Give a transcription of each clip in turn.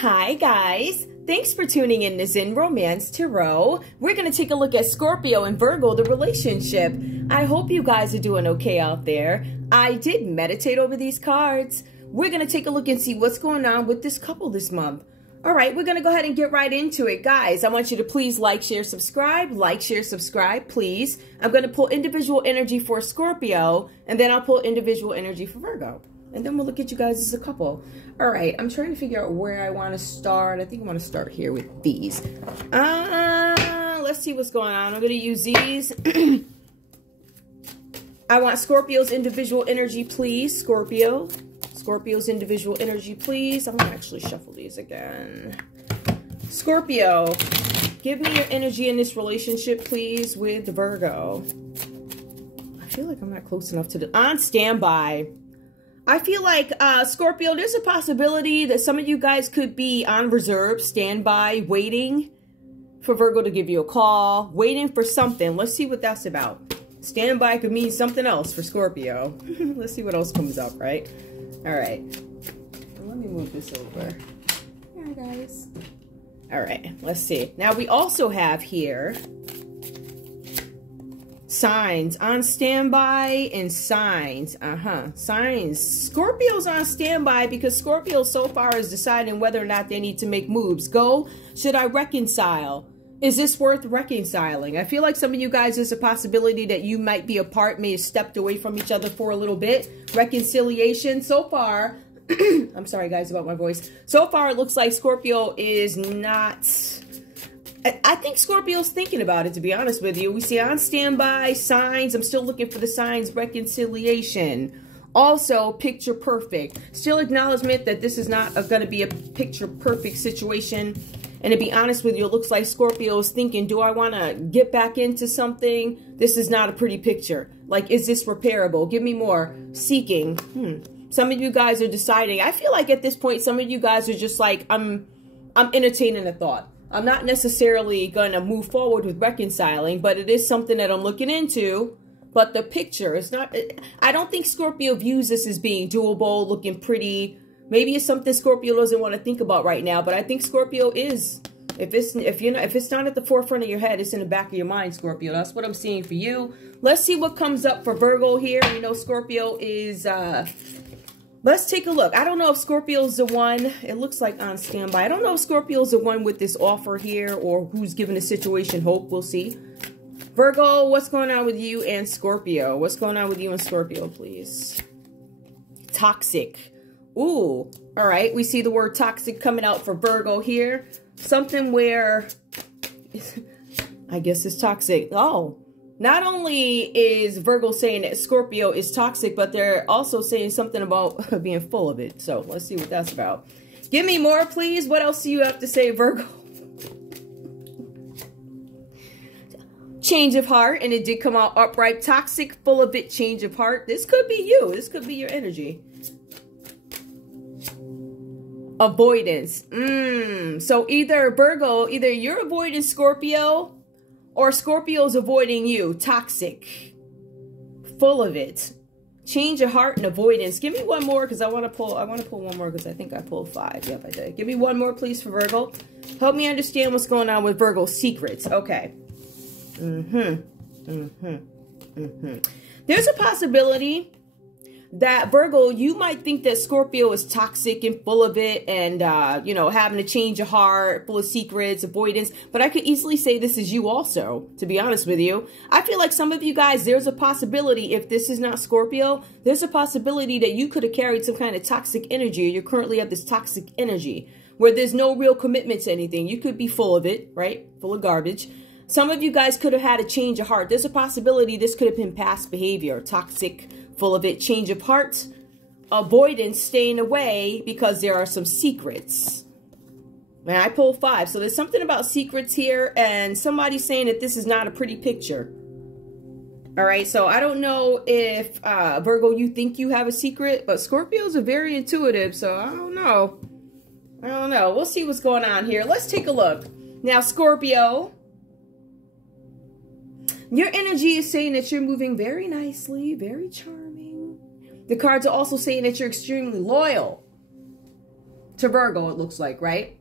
Hi guys, thanks for tuning in to Zen Romance Tarot. We're going to take a look at Scorpio and Virgo, the relationship. I hope you guys are doing okay out there. I did meditate over these cards. We're going to take a look and see what's going on with this couple this month. All right, we're going to go ahead and get right into it. Guys, I want you to please like, share, subscribe, please. I'm going to pull individual energy for Scorpio, and then I'll pull individual energy for Virgo. And then we'll look at you guys as a couple. All right, I'm trying to figure out where I want to start. I think I want to start here with these. Let's see what's going on. I'm going to use these. I want Scorpio's individual energy, please. Scorpio's individual energy, please. I'm going to actually shuffle these again. Scorpio, give me your energy in this relationship, please, with Virgo. I feel like I'm not close enough to the... On standby. I feel like, Scorpio, there's a possibility that some of you guys could be on reserve, standby, waiting for Virgo to give you a call, waiting for something. Let's see what that's about. Standby could mean something else for Scorpio. Let's see what else comes up, right? All right. Let me move this over. Yeah, guys. All right, let's see. Now, we also have here signs on standby and signs. Signs. Scorpio's on standby because Scorpio so far is deciding whether or not they need to make moves. Go. Should I reconcile? Is this worth reconciling? I feel like some of you guys, there's a possibility that you might be apart, may have stepped away from each other for a little bit. Reconciliation. So far, I'm sorry guys about my voice. So far, it looks like Scorpio is not... I think Scorpio's thinking about it, to be honest with you. We see on standby, signs. I'm still looking for the signs, reconciliation. Also, picture perfect. Still acknowledgement that this is not going to be a picture perfect situation. And to be honest with you, it looks like Scorpio is thinking, do I want to get back into something? This is not a pretty picture. Like, is this repairable? Give me more. Seeking. Some of you guys are deciding. I feel like at this point, some of you guys are just like, I'm entertaining the thought. I'm not necessarily going to move forward with reconciling, but it is something that I'm looking into. But the picture is not, I don't think Scorpio views this as being doable, looking pretty. Maybe it's something Scorpio doesn't want to think about right now, but I think Scorpio is. If it's not at the forefront of your head, it's in the back of your mind, Scorpio. That's what I'm seeing for you. Let's see what comes up for Virgo here. You know, Scorpio is, let's take a look. I don't know if Scorpio's the one. It looks like on standby. I don't know if Scorpio's the one with this offer here or who's giving the situation hope. We'll see. Virgo, what's going on with you and Scorpio? What's going on with you and Scorpio, please? Toxic. Ooh. All right. We see the word toxic coming out for Virgo here. Something where I guess it's toxic. Oh. Not only is Virgo saying that Scorpio is toxic, but they're also saying something about being full of it. So let's see what that's about. Give me more, please. What else do you have to say, Virgo? Change of heart, and it did come out upright. Toxic, full of it, change of heart. This could be you. This could be your energy. Avoidance. So either Virgo, either you're avoiding Scorpio, or Scorpio's avoiding you. Toxic. Full of it. Change of heart and avoidance. Give me one more because I want to pull one more because I think I pulled 5. Yep, I did. Give me one more, please, for Virgo. Help me understand what's going on with Virgo's secrets. Okay. There's a possibility that Virgo, you might think that Scorpio is toxic and full of it and, you know, having a change of heart, full of secrets, avoidance. But I could easily say this is you also, to be honest with you. I feel like some of you guys, there's a possibility, if this is not Scorpio, there's a possibility that you could have carried some kind of toxic energy, or you currently have this toxic energy where there's no real commitment to anything. You could be full of it, right? Full of garbage. Some of you guys could have had a change of heart. There's a possibility this could have been past behavior, toxic, full of it, change of heart, avoidance, staying away because there are some secrets. Man, I pulled 5. So there's something about secrets here and somebody saying that this is not a pretty picture. All right, so I don't know if, Virgo, you think you have a secret, but Scorpios are very intuitive, so I don't know. I don't know. We'll see what's going on here. Let's take a look. Now, Scorpio, your energy is saying that you're moving very nicely, very charming. The cards are also saying that you're extremely loyal. to Virgo, it looks like, right?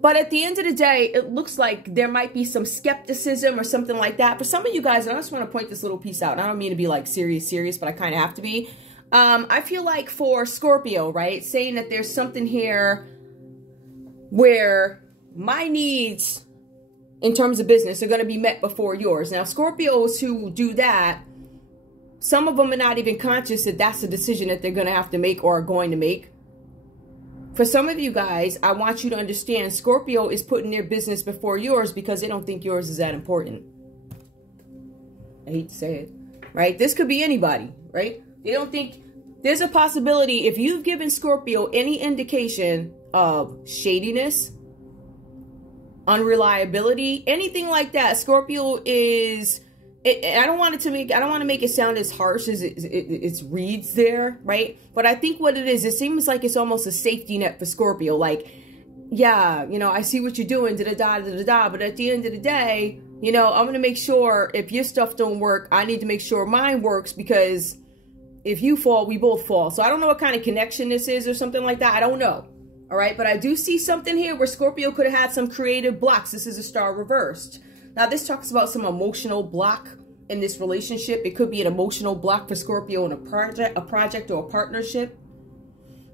But at the end of the day, it looks like there might be some skepticism or something like that. For some of you guys, and I just want to point this little piece out. And I don't mean to be like serious, but I kind of have to be. I feel like for Scorpio, right, saying that there's something here where my needs in terms of business are going to be met before yours. Now, Scorpios who do that, some of them are not even conscious that that's a decision that they're going to have to make or are going to make. For some of you guys, I want you to understand Scorpio is putting their business before yours because they don't think yours is that important. I hate to say it, right? This could be anybody, right? They don't think there's a possibility if you've given Scorpio any indication of shadiness, unreliability, anything like that. Scorpio is... I don't want to make it sound as harsh as it reads there, right? But I think what it is, it seems like it's almost a safety net for Scorpio. Like, yeah, you know, I see what you're doing, da-da-da, but at the end of the day, you know, I'm going to make sure if your stuff don't work, I need to make sure mine works, because if you fall, we both fall. So I don't know what kind of connection this is or something like that. I don't know. All right. But I do see something here where Scorpio could have had some creative blocks. This is a star reversed. Now, this talks about some emotional block in this relationship. It could be an emotional block for Scorpio in a project or a partnership.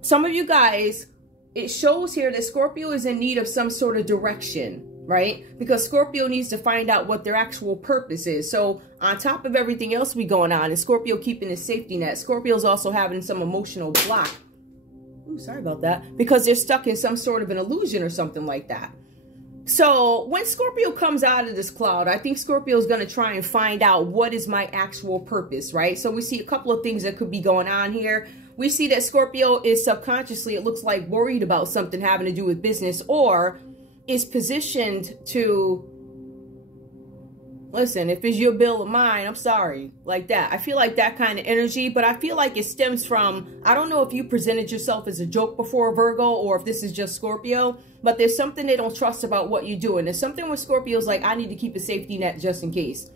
Some of you guys, it shows here that Scorpio is in need of some sort of direction, right? Because Scorpio needs to find out what their actual purpose is. So on top of everything else we going on, and Scorpio keeping his safety net, Scorpio's also having some emotional block. Ooh, sorry about that. Because they're stuck in some sort of an illusion or something like that. So when Scorpio comes out of this cloud, I think Scorpio is going to try and find out what is my actual purpose, right? So we see a couple of things that could be going on here. We see that Scorpio is subconsciously, it looks like, worried about something having to do with business, or is positioned to, listen, if it's your bill or mine, I'm sorry, like that. I feel like that kind of energy, but I feel like it stems from, I don't know if you presented yourself as a joke before, Virgo, or if this is just Scorpio, but there's something they don't trust about what you do. And there's something with Scorpio's like, I need to keep a safety net just in case.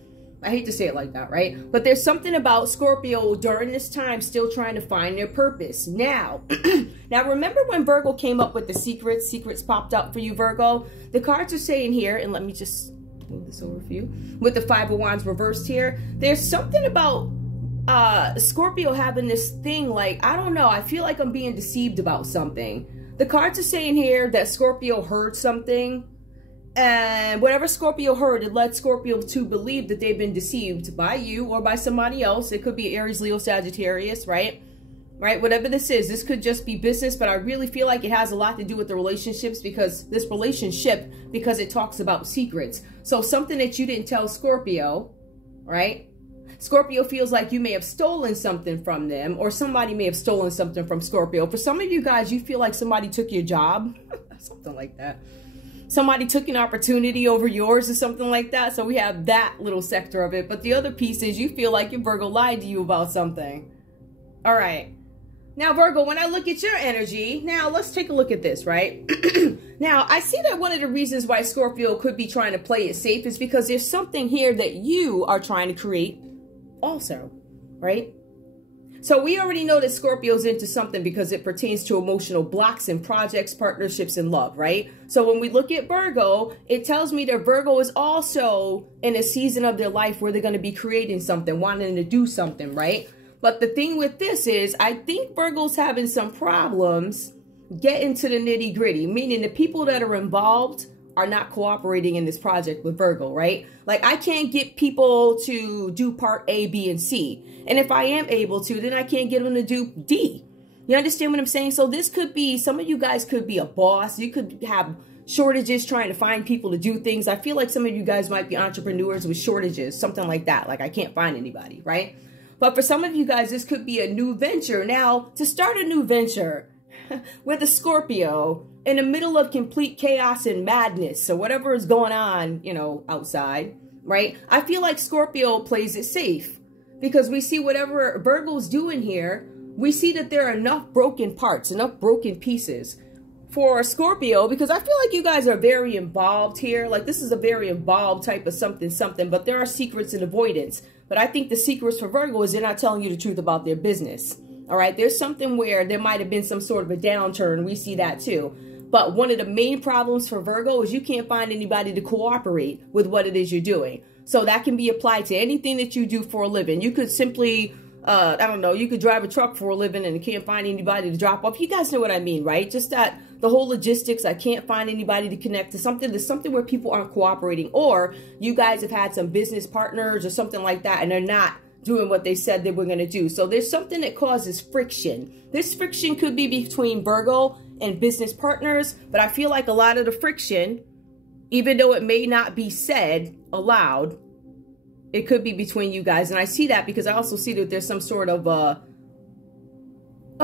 I hate to say it like that, right? But there's something about Scorpio during this time still trying to find their purpose. Now, now remember when Virgo came up with the secrets? Secrets popped up for you, Virgo. The cards are saying here, and let me just move this over for you, with the Five of Wands reversed here, there's something about Scorpio having this thing like, I don't know, I feel like I'm being deceived about something. The cards are saying here that Scorpio heard something, and whatever Scorpio heard, it led Scorpio to believe that they've been deceived by you or by somebody else. It could be Aries, Leo, Sagittarius, right? Right? Whatever this is, this could just be business, but I really feel like it has a lot to do with the relationships, because this relationship, because it talks about secrets. So something that you didn't tell Scorpio, right? Scorpio feels like you may have stolen something from them, or somebody may have stolen something from Scorpio. For some of you guys, you feel like somebody took your job, something like that. Somebody took an opportunity over yours or something like that. So we have that little sector of it. But the other piece is you feel like your Virgo lied to you about something. All right. Now, Virgo, when I look at your energy, now let's take a look at this, right? Now, I see that one of the reasons why Scorpio could be trying to play it safe is because there's something here that you are trying to create also, right? So we already know that Scorpio's into something because it pertains to emotional blocks and projects, partnerships, and love, right? So when we look at Virgo, it tells me that Virgo is also in a season of their life where they're going to be creating something, wanting to do something, right? But the thing with this is, I think Virgo's having some problems getting to the nitty gritty, meaning the people that are involved are not cooperating in this project with Virgo, right? Like, I can't get people to do part A, B, and C. And if I am able to, then I can't get them to do D. You understand what I'm saying? So this could be, some of you guys could be a boss. You could have shortages trying to find people to do things. I feel like some of you guys might be entrepreneurs with shortages, something like that. Like, I can't find anybody, right? But for some of you guys, this could be a new venture. Now, to start a new venture with a Scorpio in the middle of complete chaos and madness, so whatever is going on, you know, outside, right? I feel like Scorpio plays it safe because we see whatever Virgo's doing here, we see that there are enough broken parts, enough broken pieces for Scorpio, because I feel like you guys are very involved here. Like, this is a very involved type of something, but there are secrets and avoidance. But I think the secrets for Virgo is they're not telling you the truth about their business. All right, there's something where there might have been some sort of a downturn. We see that too. But one of the main problems for Virgo is you can't find anybody to cooperate with what it is you're doing. So that can be applied to anything that you do for a living. You could simply, I don't know, you could drive a truck for a living and you can't find anybody to drop off. You guys know what I mean, right? Just that the whole logistics, I can't find anybody to connect to something. There's something where people aren't cooperating, or you guys have had some business partners or something like that and they're not doing what they said they were going to do. So there's something that causes friction. This friction could be between Virgo and business partners, but I feel like a lot of the friction, even though it may not be said aloud, it could be between you guys. And I see that because I also see that there's some sort of a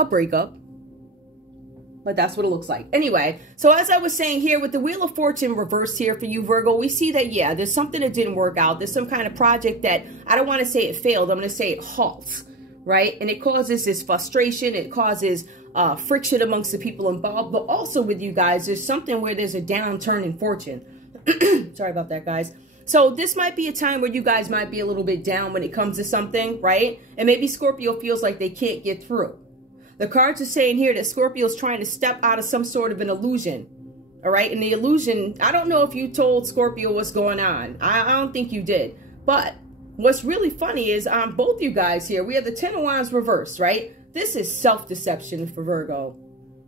breakup. But that's what it looks like. Anyway, so as I was saying here, with the Wheel of Fortune reversed here for you, Virgo, we see that, yeah, there's something that didn't work out. There's some kind of project that, I don't want to say it failed. I'm going to say it halts, right? And it causes this frustration. It causes friction amongst the people involved. But also with you guys, there's something where there's a downturn in fortune. Sorry about that, guys. So this might be a time where you guys might be a little bit down when it comes to something, right? And maybe Scorpio feels like they can't get through. The cards are saying here that Scorpio is trying to step out of some sort of an illusion. All right. And the illusion, I don't know if you told Scorpio what's going on. I don't think you did. But what's really funny is on both you guys here, we have the 10 of Wands reversed, right? This is self-deception for Virgo,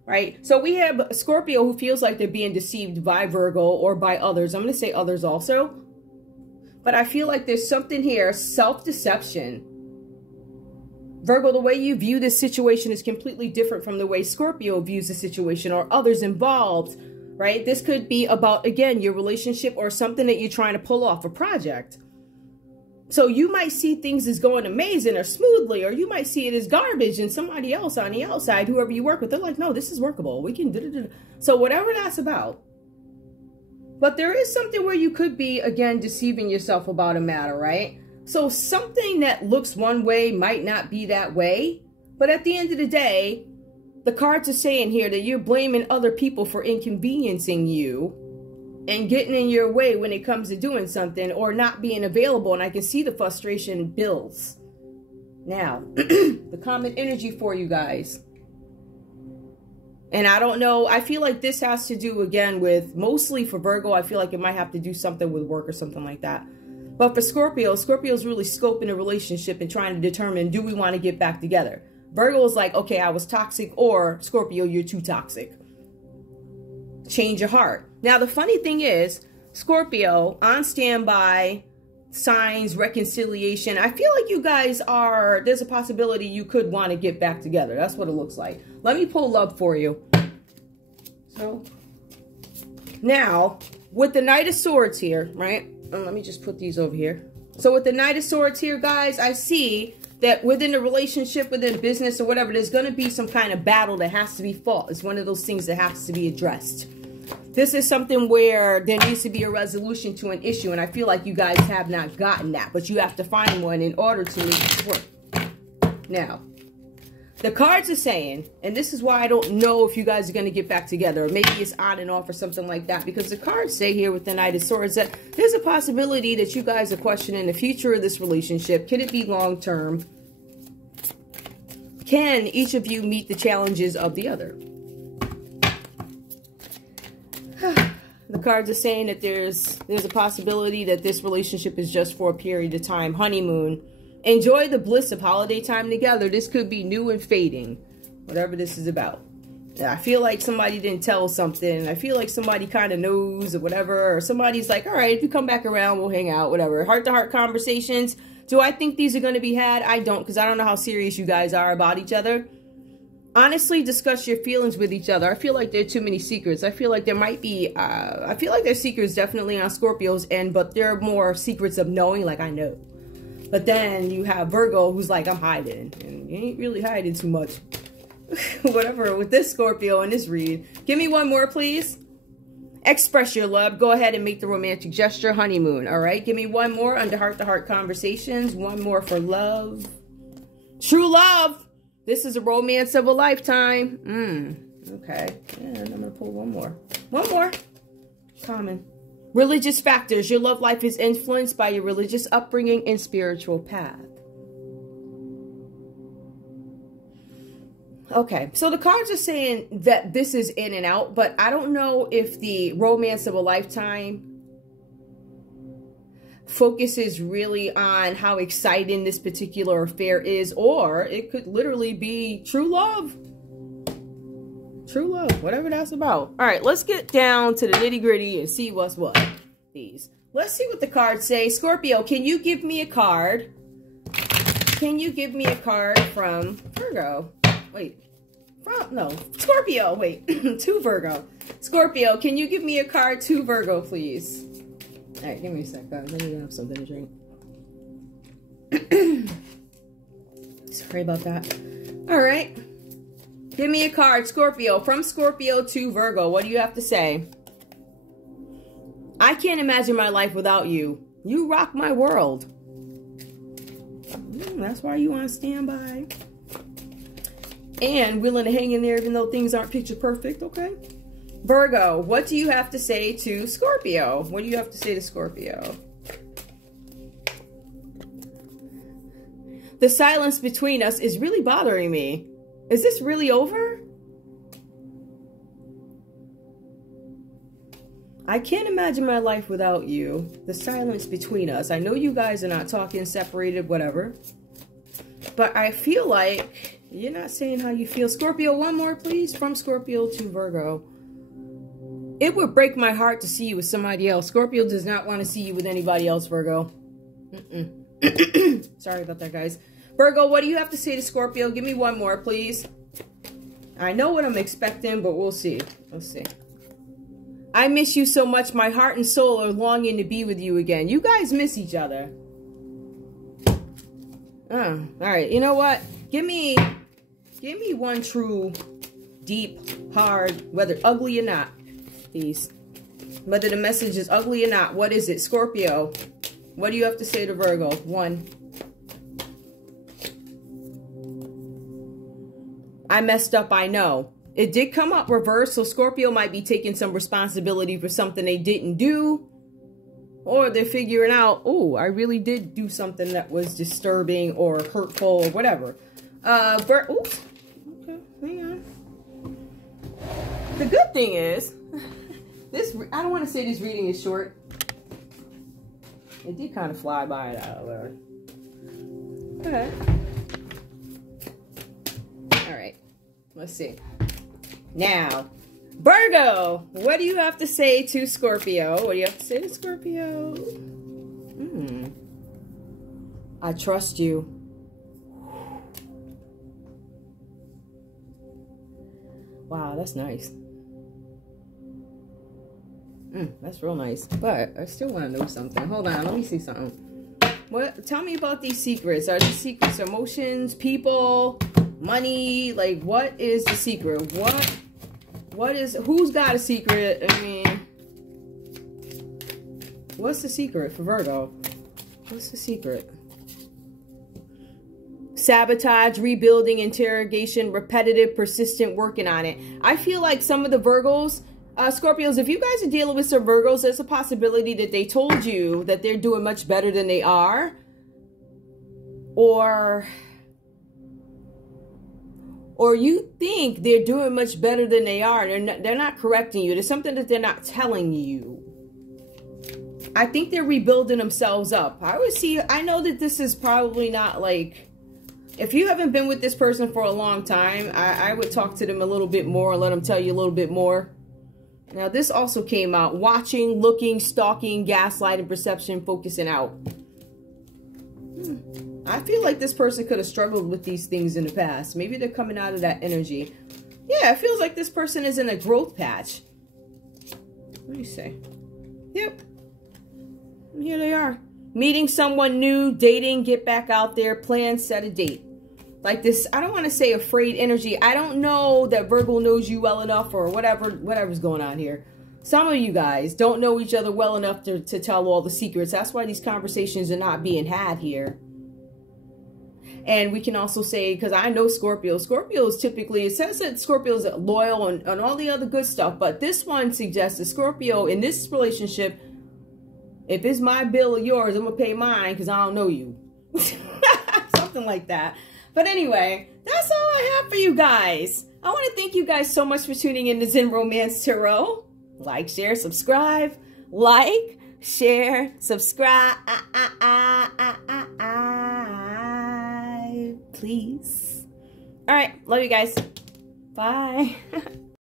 right? So we have Scorpio who feels like they're being deceived by Virgo or by others. I'm going to say others also. But I feel like there's something here, self-deception. Virgo, the way you view this situation is completely different from the way Scorpio views the situation or others involved, right? This could be about, again, your relationship or something that you're trying to pull off, a project. So you might see things as going amazing or smoothly, or you might see it as garbage, and somebody else on the outside, whoever you work with, they're like, no, this is workable. We can do. So whatever that's about. But there is something where you could be, again, deceiving yourself about a matter, right? So something that looks one way might not be that way. But at the end of the day, the cards are saying here that you're blaming other people for inconveniencing you and getting in your way when it comes to doing something or not being available. And I can see the frustration builds. Now, the common energy for you guys. And I don't know, I feel like this has to do, again, with, mostly for Virgo, I feel like it might have to do something with work or something like that. But for Scorpio, Scorpio's really scoping a relationship and trying to determine, do we want to get back together? Virgo is like, okay, I was toxic, or Scorpio, you're too toxic. Change your heart. Now, the funny thing is, Scorpio, on standby, signs, reconciliation. I feel like you guys are, there's a possibility you could want to get back together. That's what it looks like. Let me pull love for you. So, now, with the Knight of Swords here, right? Let me just put these over here. So with the Knight of Swords here, guys, I see that within a relationship, within business or whatever, there's going to be some kind of battle that has to be fought. It's one of those things that has to be addressed. This is something where there needs to be a resolution to an issue. And I feel like you guys have not gotten that. But you have to find one in order to make this work. Now, the cards are saying, and this is why I don't know if you guys are going to get back together, or maybe it's on and off or something like that, because the cards say here with the Knight of Swords that there's a possibility that you guys are questioning the future of this relationship. Can it be long-term? Can each of you meet the challenges of the other? The cards are saying that there's a possibility that this relationship is just for a period of time. Honeymoon. Enjoy the bliss of holiday time together. This could be new and fading. Whatever this is about. I feel like somebody didn't tell something. I feel like somebody kind of knows or whatever. Or somebody's like, all right, if you come back around, we'll hang out, whatever. Heart-to-heart conversations. Do I think these are going to be had? I don't, because I don't know how serious you guys are about each other. Honestly, discuss your feelings with each other. I feel like there are too many secrets. I feel like there might be, I feel like there's secrets definitely on Scorpio's end, but there are more secrets of knowing, like I know. But then you have Virgo who's like, I'm hiding. And you ain't really hiding too much. Whatever, with this Scorpio and this read. Give me one more, please. Express your love. Go ahead and make the romantic gesture. Honeymoon, all right? Give me one more under heart-to-heart conversations. One more for love. True love. This is a romance of a lifetime. Okay. And I'm going to pull one more. One more. Common. Religious factors. Your love life is influenced by your religious upbringing and spiritual path. Okay, so the cards are saying that this is in and out, but I don't know if the romance of a lifetime focuses really on how exciting this particular affair is, or it could literally be true love. True love, whatever that's about. All right, let's get down to the nitty gritty and see what's what. These. Let's see what the cards say. Scorpio, can you give me a card? Can you give me a card from Virgo? Wait, no, Scorpio, wait, to Virgo. Scorpio, can you give me a card to Virgo, please? All right, give me a sec, guys. I need to have something to drink. Sorry about that. All right. Give me a card, Scorpio, from Scorpio to Virgo. What do you have to say? I can't imagine my life without you. You rock my world. That's why you on standby. And willing to hang in there even though things aren't picture perfect, okay? Virgo, what do you have to say to Scorpio? What do you have to say to Scorpio? The silence between us is really bothering me. Is this really over? I can't imagine my life without you. The silence between us. I know you guys are not talking, separated, whatever. But I feel like you're not saying how you feel. Scorpio, one more, please. From Scorpio to Virgo. It would break my heart to see you with somebody else. Scorpio does not want to see you with anybody else, Virgo. Sorry about that, guys. Virgo, what do you have to say to Scorpio? Give me one more, please. I know what I'm expecting, but we'll see. Let's see. I miss you so much. My heart and soul are longing to be with you again. You guys miss each other. All right. You know what? Give me one true, deep, hard, whether ugly or not, please. Whether the message is ugly or not. What is it? Scorpio, what do you have to say to Virgo? One. I messed up, I know. It did come up reverse, so Scorpio might be taking some responsibility for something they didn't do. Or they're figuring out, oh, I really did do something that was disturbing or hurtful or whatever. Oops. Okay, hang on. The good thing is, I don't want to say this reading is short. It did kind of fly by it out there. Okay. All right. Let's see. Now, Virgo, what do you have to say to Scorpio? What do you have to say to Scorpio? I trust you. Wow, that's nice. That's real nice. But I still want to know something. Hold on, let me see something. What? Tell me about these secrets. Are these secrets emotions, people, money? Like, what is the secret? Who's got a secret? I mean, what's the secret for Virgo? What's the secret? Sabotage, rebuilding, interrogation, repetitive, persistent, working on it. I feel like some of the Virgos, Scorpios, if you guys are dealing with some Virgos, there's a possibility that they told you that they're doing much better than they are. Or you think they're doing much better than they are. They're not correcting you. There's something that they're not telling you. I think they're rebuilding themselves up. I know that this is probably not like, if you haven't been with this person for a long time, I would talk to them a little bit more and let them tell you a little bit more. Now, this also came out. Watching, looking, stalking, gaslighting, perception, focusing out. I feel like this person could have struggled with these things in the past. Maybe they're coming out of that energy. Yeah, it feels like this person is in a growth patch. Let me see. Yep. And here they are. Meeting someone new, dating, get back out there, plan, set a date. Like this, I don't want to say afraid energy. I don't know that Virgo knows you well enough or whatever's going on here. Some of you guys don't know each other well enough to tell all the secrets. That's why these conversations are not being had here. And we can also say, because I know Scorpio. Scorpio is typically, it says that Scorpio is loyal and all the other good stuff. But this one suggests that Scorpio, in this relationship, if it's my bill or yours, I'm going to pay mine because I don't know you. Something like that. But anyway, that's all I have for you guys. I want to thank you guys so much for tuning in to Zen Romance Tarot. Like, share, subscribe. Like, share, subscribe. Please. All right. Love you guys. Bye.